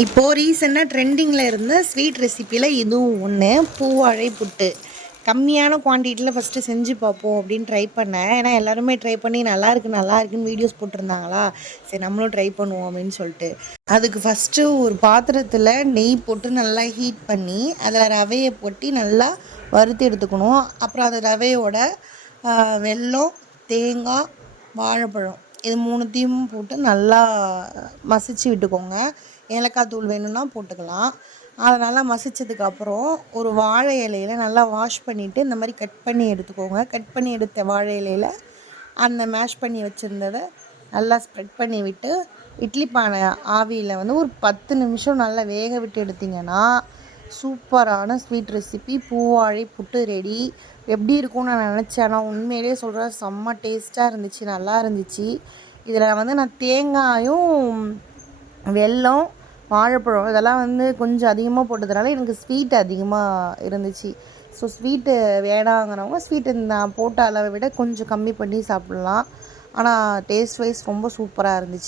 இப்போது ரீசெண்டாக ட்ரெண்டிங்கில் இருந்த ஸ்வீட் ரெசிப்பியில் இதுவும் ஒன்று, பூவாழை புட்டு. கம்மியான குவான்டிட்டியில் ஃபஸ்ட்டு செஞ்சு பார்ப்போம் அப்படின்னு ட்ரை பண்ணேன். ஏன்னா எல்லாருமே ட்ரை பண்ணி நல்லாயிருக்குன்னு வீடியோஸ் போட்டிருந்தாங்களா, சரி நம்மளும் ட்ரை பண்ணுவோம் அப்படின்னு சொல்லிட்டு. அதுக்கு ஃபஸ்ட்டு ஒரு பாத்திரத்தில் நெய் போட்டு நல்லா ஹீட் பண்ணி அதில் ரவையை போட்டு நல்லா வறுத்து எடுத்துக்கணும். அப்புறம் அந்த ரவையோட வெல்லம், தேங்காய், வாழைப்பழம் இது மூணுத்தையும் போட்டு நல்லா மசிச்சு விட்டுக்கோங்க. ஏலக்காய் தூள் வேணும்னா போட்டுக்கலாம். அதை நல்லா மசித்ததுக்கப்புறம் ஒரு வாழை இலையில் நல்லா வாஷ் பண்ணிவிட்டு இந்த மாதிரி கட் பண்ணி எடுத்துக்கோங்க. கட் பண்ணி எடுத்த வாழை இலையில் அந்த மேஷ் பண்ணி வச்சுருந்ததை நல்லா ஸ்ப்ரெட் பண்ணி விட்டு இட்லி பானை ஆவியில் ஒரு 10 நிமிஷம் நல்லா வேக விட்டு எடுத்திங்கன்னா சூப்பரான ஸ்வீட் ரெசிபி பூவாழை புட்டு ரெடி. எப்படி இருக்கும்னு நான் நினச்சேன், ஆனால் உண்மையிலே சொல்கிறேன் செம்ம டேஸ்ட்டாக இருந்துச்சு, நல்லா இருந்துச்சு. இதில் நான் தேங்காயும் வெல்லம், வாழைப்பழம் இதெல்லாம் கொஞ்சம் அதிகமாக போட்டதுனால எனக்கு ஸ்வீட் அதிகமாக இருந்துச்சு. ஸோ ஸ்வீட்டு வேணாங்கிறவங்க ஸ்வீட்டு நான் போட்ட அளவை விட கொஞ்சம் கம்மி பண்ணி சாப்பிட்லாம். ஆனால் டேஸ்ட் வைஸ் ரொம்ப சூப்பராக இருந்துச்சு.